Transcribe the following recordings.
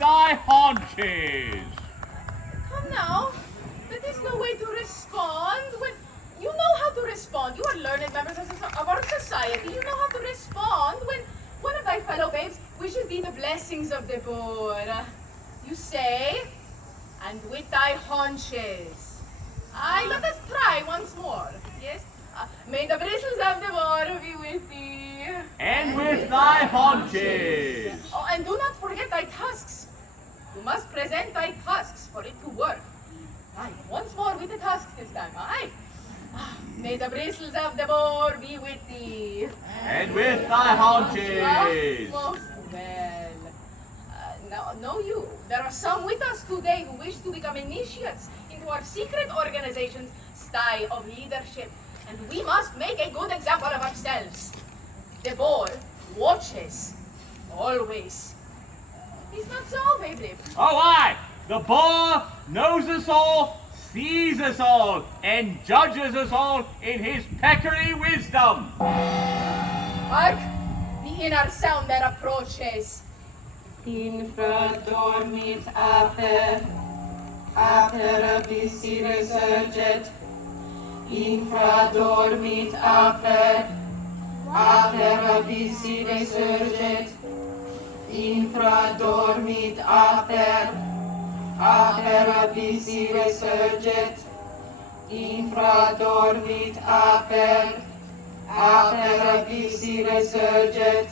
thy haunches. Come now. That is no way to respond. When you know how to respond. You are learned members of our society. You know how to respond when one of thy fellow babes wishes thee the blessings of the boar. You say, and with thy haunches. Aye, let us try once more. Yes? May the bristles of the boar be with thee. And with thy haunches. Oh, and do not forget thy tusks. You must present thy tusks for it to work. Aye, once more with the tusks this time. Aye. May the bristles of the boar be with thee. And with thy haunches. Most well. Now, know you, there are some with us today who wish to become initiates into our secret organization's style of leadership. And we must make a good example of ourselves. The boar watches always. Is not so, baby? Oh, aye. The boar knows us all, sees us all, and judges us all in his peccary wisdom. Hark! The inner sound that approaches. Infra dormit aper, aper abissi resurget. Infra dormit aper, aper abissi resurget. Infra dormit aper, aper abissi resurget. Infra dormit aper, aper abissi resurget.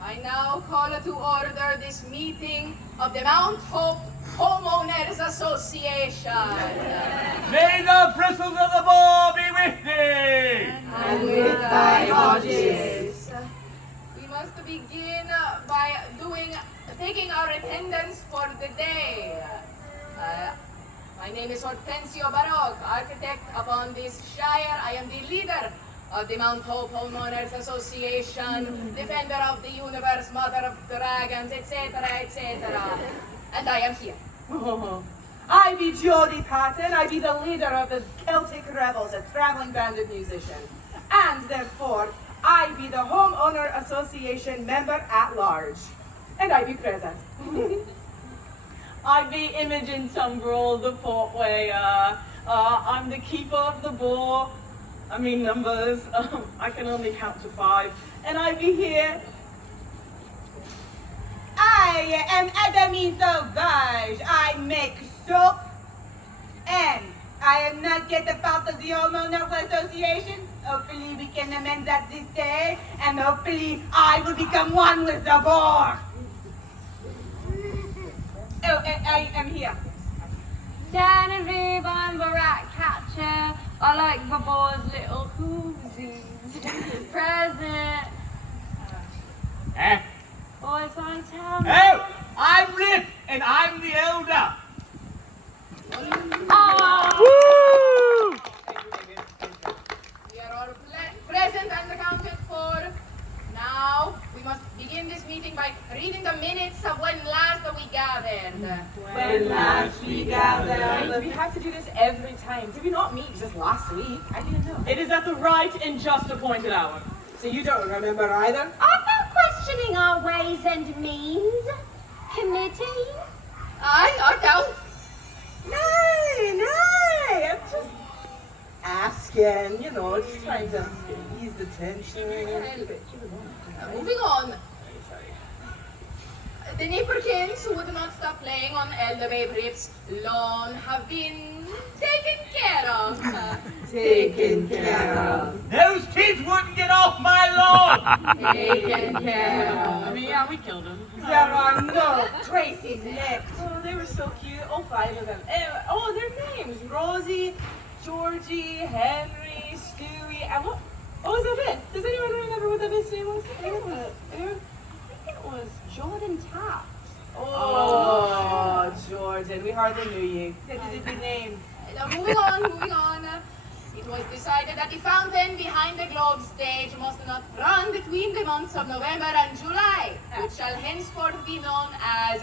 I now call to order this meeting of the Mount Hope Homeowners Association. May the bristles of the boar be with thee. And with thy haunches. We must begin by taking our attendance for the day. My name is Hortensio Baroque, architect upon this shire. I am the leader of the Mount Hope Homeowners Association, defender of the universe, mother of dragons, etc., etc. And I am here. I be Jody Patton. I be the leader of the Celtic Rebels, a traveling band of musicians. And therefore, I be the Homeowner Association member at large. And I be present. I be Imogen Tumbrel, the portwayer. I'm the keeper of the boar. I mean numbers. I can only count to 5. And I be here. I am Adamine Sauvage. I make soap. And I am not yet a part of the Homeowners Association. Hopefully we can amend that this day. And hopefully I will become one with the boar. Oh, and I am here. Genevieve, I'm the rat catcher. I like the boar's little koozies. Present. Boys on town. Oh, I'm Rip, and I'm the elder. Oh. Woo! We are all present and accounted for. Now, we must begin this meeting by reading the minutes of when last we gathered. When last we gathered. We have to do this every time. Did we not meet just last week? I didn't know. It is at the right and just appointed hour. So you don't remember either? I'm not questioning our ways and means. Committee? I know. Nay, I'm just asking, just trying to ease the tension. Moving on. The Nipperkins, who would not stop playing on Elder Babe Rip's lawn, have been taken care of. Taken care of. Those kids wouldn't get off my lawn. Taken care of. I mean, yeah, we killed him. There are no Tracy's left. Oh, they were so cute. All 5 of them. Their names. Rosie, Georgie, Henry, Stewie, and what was the 5th? Does anyone remember what the 5th's name was? Anyone? I think it was Jordan Taft. Oh, Jordan, we hardly knew you. That is a good name. Now, moving on. It was decided that the fountain behind the globe stage must not run between the months of November and July, which shall henceforth be known as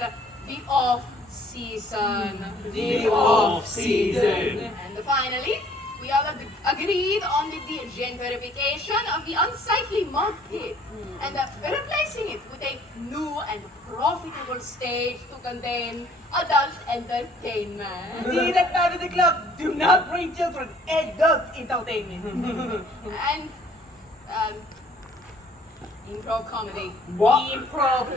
the off-season. The off-season. And finally, we all agreed on the gentrification of the unsightly mud pit and replacing it with a new and stage to contain adult entertainment. Indeed, at 5 o'clock, do not bring children. Adult entertainment. And, improv comedy. What? Improv.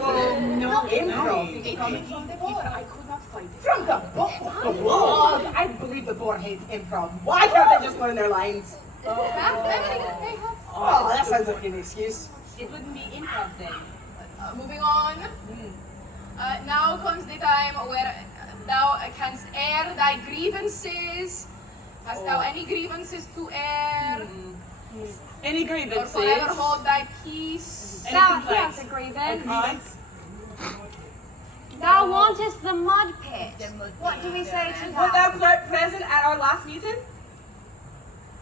No, improv. It came from the board. I could not fight it. From the book. Oh, I believe the board hates improv. Why can't they just learn their lines? They have. Oh, that sounds like an excuse. It wouldn't be improv then. Moving on. Now comes the time where thou canst air thy grievances. Hast thou any grievances to air? Any Or grievances? forever hold thy peace? Thou hast a grievance. Grievance? Thou wantest the mud pit. What do we say to Was that? thou present at our last meeting?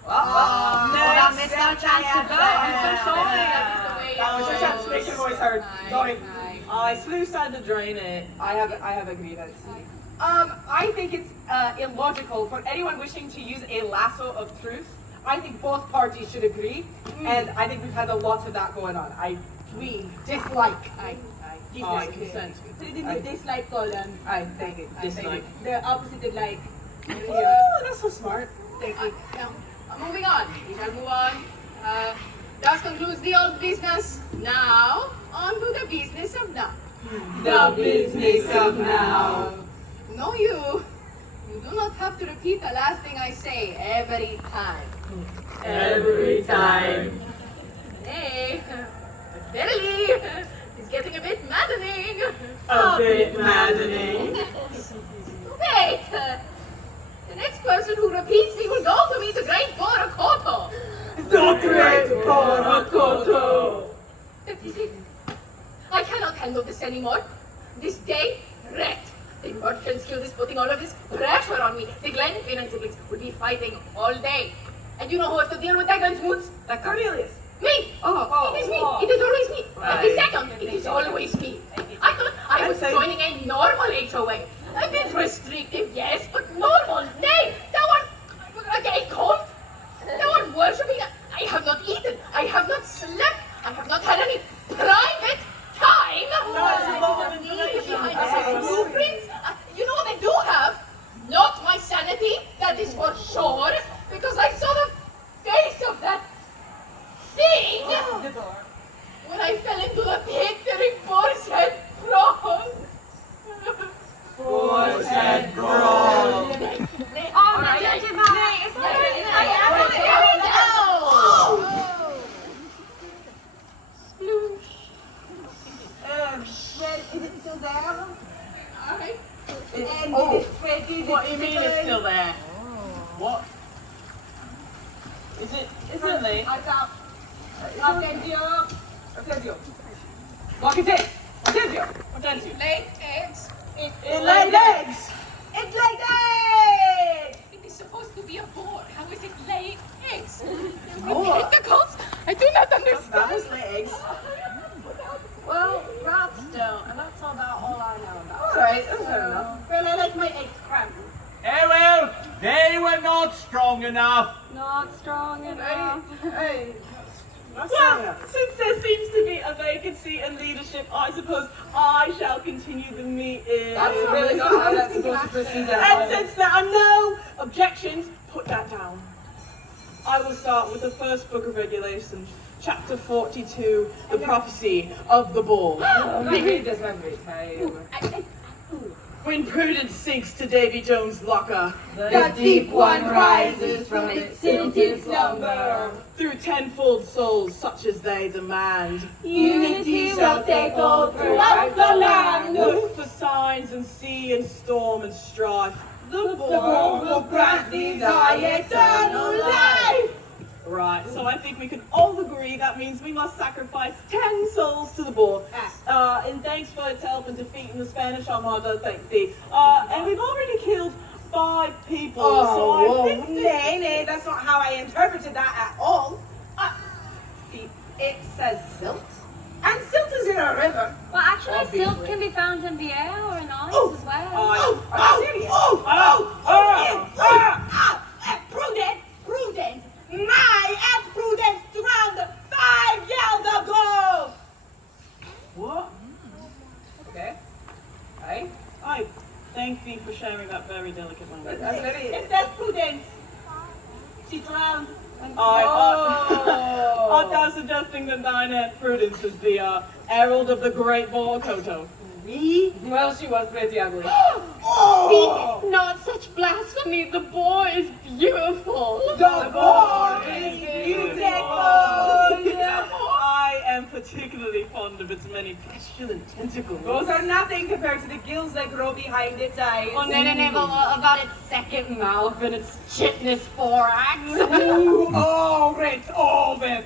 Oh, I missed our chance to vote. I'm so sorry. That was your chance to make your voice heard. Sorry. Aye. I sluiced down the drain it. I have a grievance. I think it's illogical for anyone wishing to use a lasso of truth. I think both parties should agree, and I think we've had a lot of that going on. We dislike. Aye. I consent. The dislike column. I thank it. Dislike. The opposite of like. Oh, that's so smart. Thank you. Now, moving on. We shall move on. That concludes the old business. Now, on to the business of now. The business of now. No, you do not have to repeat the last thing I say every time. Every time. Nay, verily, it's getting a bit maddening. A bit maddening. Wait, the next person who repeats me will go to meet the great Borakoto. The great Borakoto. That is it. I cannot handle this anymore. This day, wrecked. The merchant's guild is putting all of this pressure on me. The Glenfin and siblings will be fighting all day. And you know who has to deal with that Glenfmoods? Like Cornelius. Me! It is me! It is always me! Every second, it is always me! I thought I was joining a normal HOA. A bit restrictive, yes, but normal. Nay, thou art a cult. Thou art worshipping. I have not eaten. I have not slept. I have not had any private time. Blueprints. You know what I do have? Not my sanity, that is for sure, because I saw the face of that thing when I fell into the pit during Boar's Head Brawl. Boar's Head Brawl. Oh, let's give up. Well, is it still there? Alright. And Oh. is it ready? What do you mean it's still there? What? Is it Lee? I found. Attention. Walk it in. Attention. Attention. Laid eggs. It laid eggs. It's like that! It is supposed to be a boar. How is it laying eggs? Oh. Tentacles? I do not That understand. was lay eggs. Well, rats don't, and that's about all I know about. Alright, that's fair enough. Well, I like my eggs scrambled. Well, they were not strong enough. Not strong enough. Hey. Well, since there seems to be a vacancy in leadership, I suppose I shall continue the meeting. That's really not how that's supposed to proceed. And since there are no objections, put that down. I will start with the first book of regulations, chapter 42, the prophecy of the bull. We read this every time. When prudence sinks to Davy Jones' locker, The deep one rises from its silted slumber. through tenfold souls such as they demand. Unity shall take hold throughout the land. Look for signs and sea and storm and strife. The The Lord will grant thee thy eternal life. Right, so I think we can all agree that means we must sacrifice 10 souls to the boar. In thanks for its help in defeating the Spanish Armada, thank thee. And we've already killed 5 people, so I think... Nay, that's not how I interpreted that at all. See, it says silt. And silt is in a river. Well, actually, silt Obviously. can be found in the air or in ice as well. Are you serious? Prudence! My Aunt Prudence drowned 5 years ago! What? Okay. thee for sharing that very delicate language. That's very. It says Prudence. She drowned. Art thou suggesting that thine Aunt Prudence is the herald of the great boar Koto? Me? Well, she was pretty ugly. Speak not such blasphemy. The boar is beautiful. The boar is beautiful. I am particularly fond of its many pestilent tentacles. Those are nothing compared to the gills that grow behind its eyes. Oh, no, but what about its second mouth and its chitinous thorax? It's ovipositor.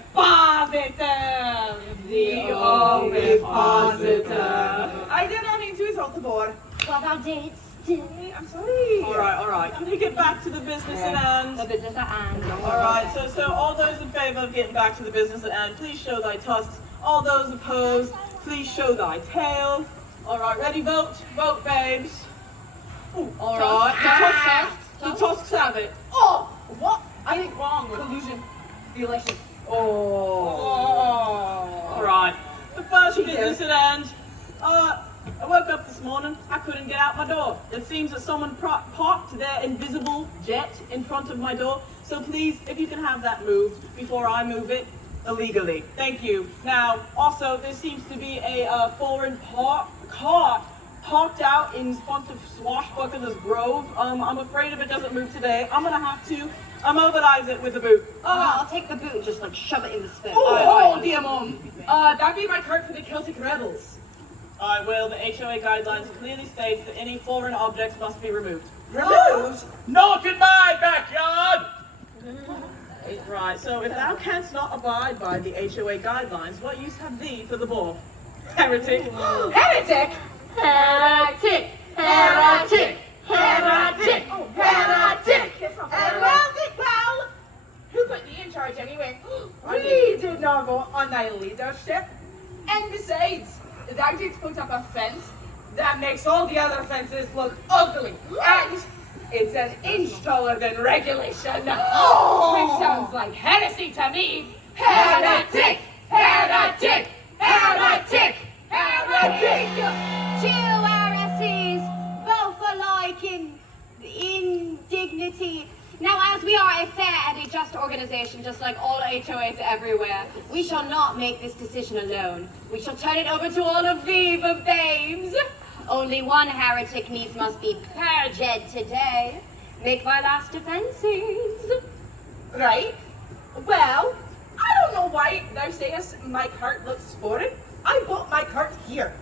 The ovipositor. I did not mean to insult the board. What about dates? I'm sorry. All right. Can we get back to the business at hand? The business at hand. All right. So all those in favor of getting back to the business at hand, please show thy tusks. All those opposed, please show thy tail. All right. Ready? Vote, babes. Ooh, all right. The tusks have it. Oh, what? I think wrong. Collusion. The election. All right. The first business at hand. I woke up this morning, I couldn't get out my door. It seems that someone parked their invisible jet in front of my door. So please, if you can have that moved before I move it illegally. Thank you. Now, also, there seems to be a foreign car parked out in front of Swashbuckler's Grove. I'm afraid if it doesn't move today, I'm gonna have to immobilize it with a boot. I'll take the boot and just like shove it in the spoon. Dear mom. That'd be my cart for the Celtic rebels. I will. The HOA guidelines clearly states that any foreign objects must be removed. Removed? Not in my backyard! Right, so if thou canst not abide by the HOA guidelines, what use have thee for the ball? Heretic. Heretic? Heretic! Heretic! Heretic! Heretic! Heretic, pal! Who put thee in charge anyway? We did not vote on thy leadership. And besides, that just put up a fence that makes all the other fences look ugly. And it's an inch taller than regulation. Which sounds like heresy to me. Heretic! Heretic! Heretic! Heretic! Two heresies, both alike in indignity. Now, as we are a fair and a just organization, just like all HOAs everywhere, we shall not make this decision alone. We shall turn it over to all of thee, the babes. Only one heretic needs must be purged today. Make thy last defenses. Right? Well, I don't know why thou sayest my cart looks foreign. I bought my cart here.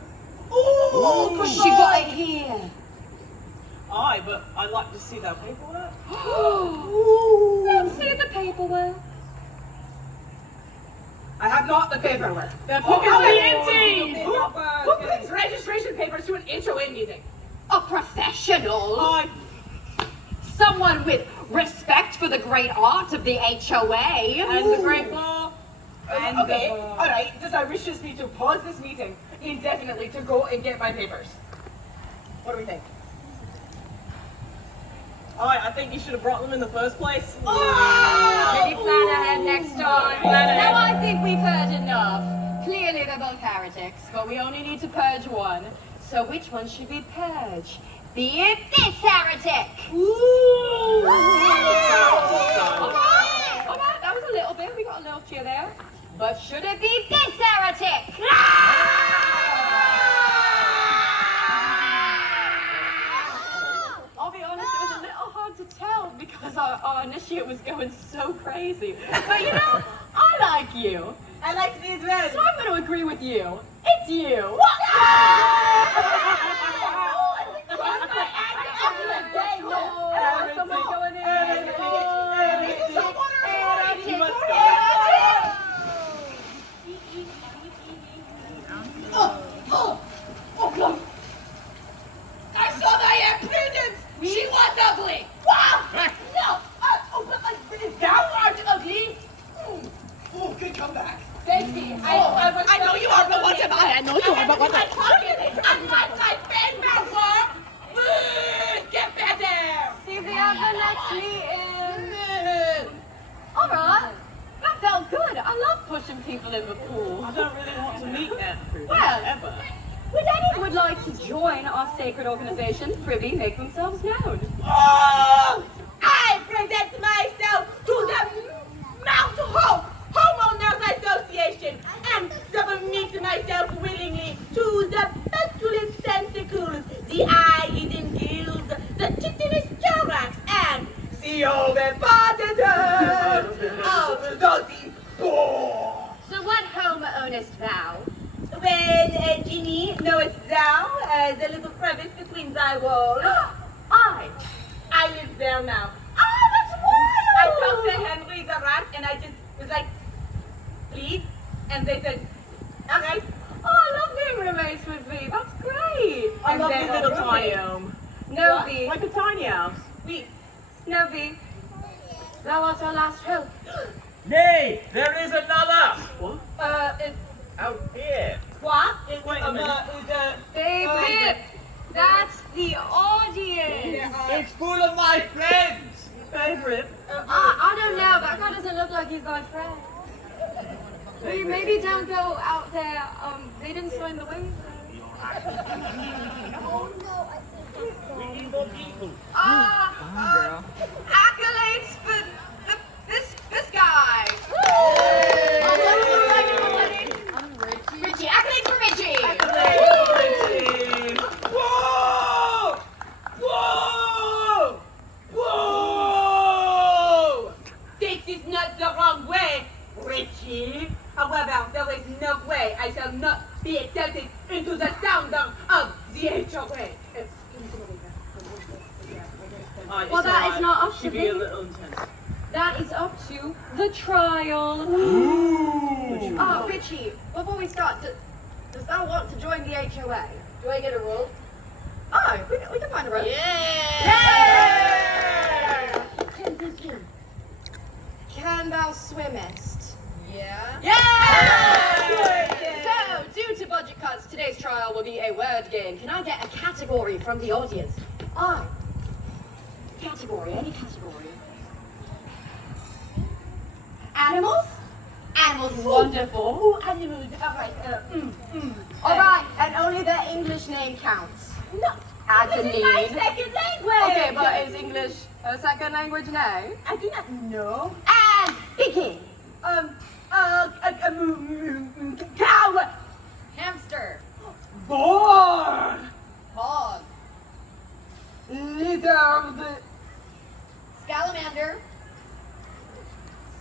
Oh, she got it here. Aye, but I'd like to see that paperwork. Let's see the paperwork. I have not the paperwork. The book is empty! Who brings registration papers to an HOA meeting? A professional. Aye. Someone with respect for the great art of the HOA. And the great ball. Okay, alright. Does our wishes me to pause this meeting indefinitely to go and get my papers? What do we think? Aye, I think you should have brought them in the first place. Maybe plan ahead next time. Plan ahead. Now I think we've heard enough. Clearly they're both heretics, but we only need to purge one. So which one should we purge? Be it this heretic! Ooh! Alright, that was a little bit. We got a little cheer there. But should it be this heretic? I'll be honest, it was a little hard to tell because our initiate was going so crazy. But you know, I like you. I like these red. So I'm going to agree with you. It's you. Someone going in. Oh, God. I saw thy Aunt Prudence. She was ugly. Wow. No. Thou art ugly. Oh, good comeback. Thank you. I know you are, but what am I? I know you are, but what am I? Unlike my friend, Malcolm. Get better. See if we have the next meeting. Alright. That felt good. I love pushing people in the pool. I don't really want to meet Aunt Prudence Well, ever. Would any would like to join our sacred organization, prithee make themselves known. Oh, I present myself to the Mount Hope Homeowners Association and submit myself willingly to the masculine tentacles, the eye hidden gills, the chitinous thorax, and the ovipositors of the boar. So what home ownest thou? When, Ginny, knowest thou the little crevice between thy walls? I live there now. Oh, that's wild! I talked to Henry the rat and I just was like, please? And they said, okay. Oh, I love being roommates with thee. That's great. I And love then your little we're tiny roommates. home. No, thee. Like a tiny house. No, thee. Thou art our last hope. Nay, there is another. What? It's Out here. what? Wait a minute. Babe, that's the audience. It's full of my friends. Favorite. I don't know. That guy doesn't look like he's my friend. Maybe don't go out there. They didn't sign the waiver. We need more people. Accolades for this guy. Richie, accolades for Richie. Whoa! Whoa! Whoa! Take this not the wrong way, Richie. However, there is no way I shall not be accepted into the sound of the HOA. Well, that is not up to Should be me. a little intense. That is up to the trial. Richie, before we start, does thou want to join the HOA? Do I get a role? Oh, we can find a role. Yeah! Can thou swimmest? Yeah. So, due to budget cuts, today's trial will be a word game. Can I get a category from the audience? Category, any category. Animals? Animals is wonderful. Oh, animals. All right. Alright, and only the English name counts. No. As a This is my need. second language. Okay, but is English a second language now? I do not know. And begin. Cow. Hamster. Boar. Hog. Lizard. Salamander.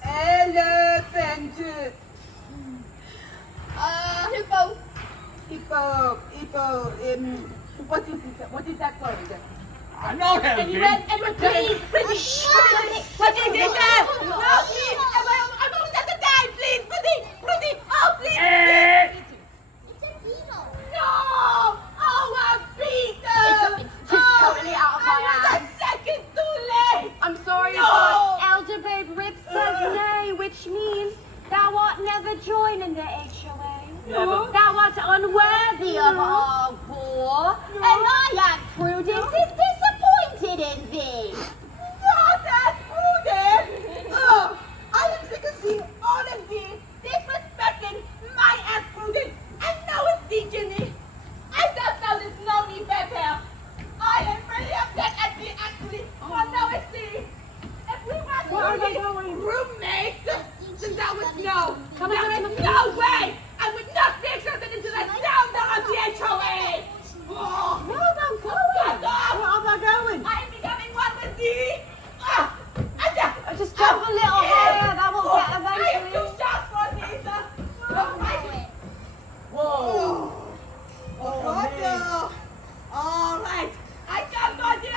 Elephant. Hippo. Hippo. What is that word? I'm not helping. Anyone, please. What is it? No, please. I'm almost at the time. Please, Pretty. Oh, please. No. Oh, a beetle. It's totally out of my I hands. was a second too late. I'm sorry, No! but Elder Babe Rip says nay, which means thou art never joining the HOA. Never. Thou art unworthy of our boar, and I am Prudence is disappointed in thee. Not that prudent. Oh, I am sick of seeing all of thee disrespecting my Aunt Prudence. And now it's thee, Ginny. I thought thou didst know me better. I am really upset at thee, actually. For now it's thee. If we were truly roommates, then thou would know. There is no way I would not be accepted into the sound of the HOA. Oh, Where are thou going? where am I going? I am becoming one with thee. Just jump a little higher, that will get I am eventually. too sharp for this. Whoa. Oh, all right. I can't go to the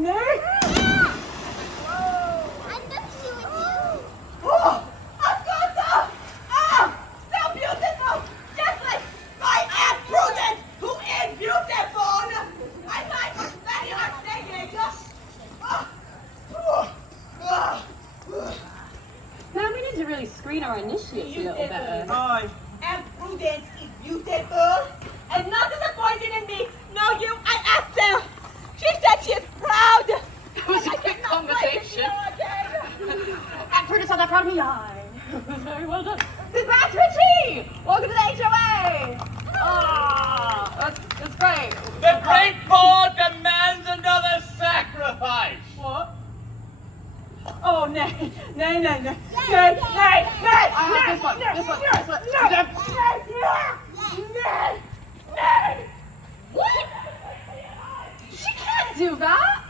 No. Oh, Augusta! Oh, so beautiful! Just like my Aunt Prudence, who is beautiful! I like what very much saying. Now we need to really screen our initiatives a little better. Aye. Aunt Prudence is beautiful and not disappointed in me. No, you, I asked her. She said she is proud. It was a quick conversation. And Prudence on that proud of me. Aye. Very well done. Congrats, Richie! Welcome to the HOA! Oh, What? She can't do that.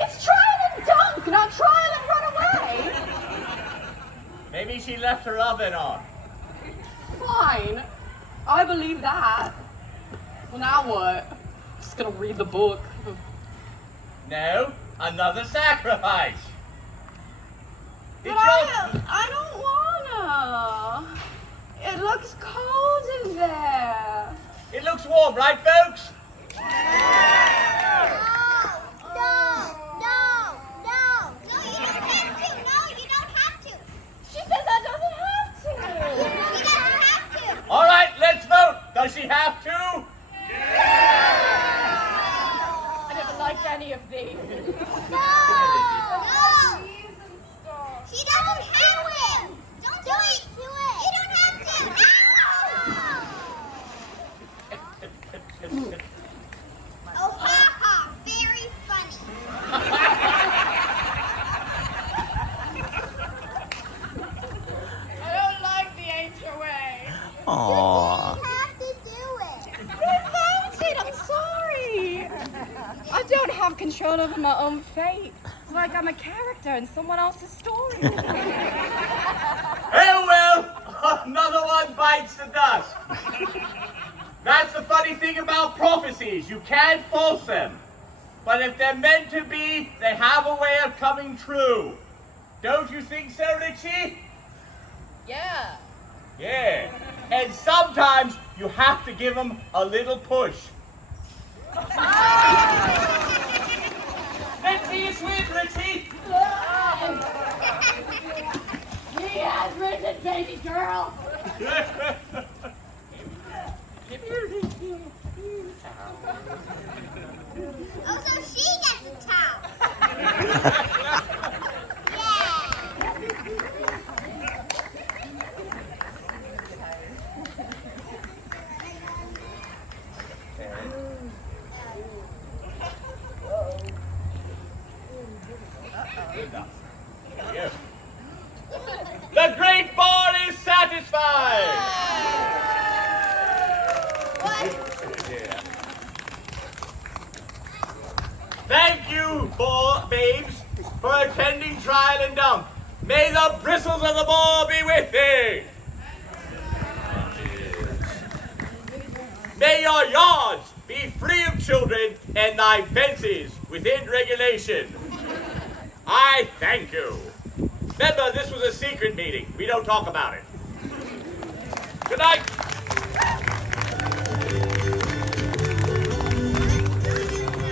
It's trial and dunk, not trial and run away. Maybe she left her oven on. Fine. I believe that. Well, now what? Just gonna read the book. No, another sacrifice. But I don't wanna. It looks cold in there. It looks warm, right, folks? No, you don't have to. No, you don't have to. She says I doesn't have to. You don't have to. All right, let's vote. Does she have to? I never liked any of these. No. She doesn't have it. Don't do it. You don't have to. Oh, ha ha. Very funny. I don't like the HOA. You have to do it. I'm sorry. I don't have control over my own fate. It's like I'm a character in someone else's story. Oh well, another one bites the dust. That's the funny thing about prophecies. You can't false them. But if they're meant to be, they have a way of coming true. Don't you think so, Richie? Yeah. Yeah. And sometimes you have to give them a little push. Let's see you swim, Richie. He has risen, baby girl. Oh, so she gets a towel. Yeah. The great bar is satisfied. Yeah. Thank you, babes, for attending Trial and Dunk. May the bristles of the ball be with thee. May your yards be free of children and thy fences within regulation. I thank you. Remember, this was a secret meeting. We don't talk about it. Good night.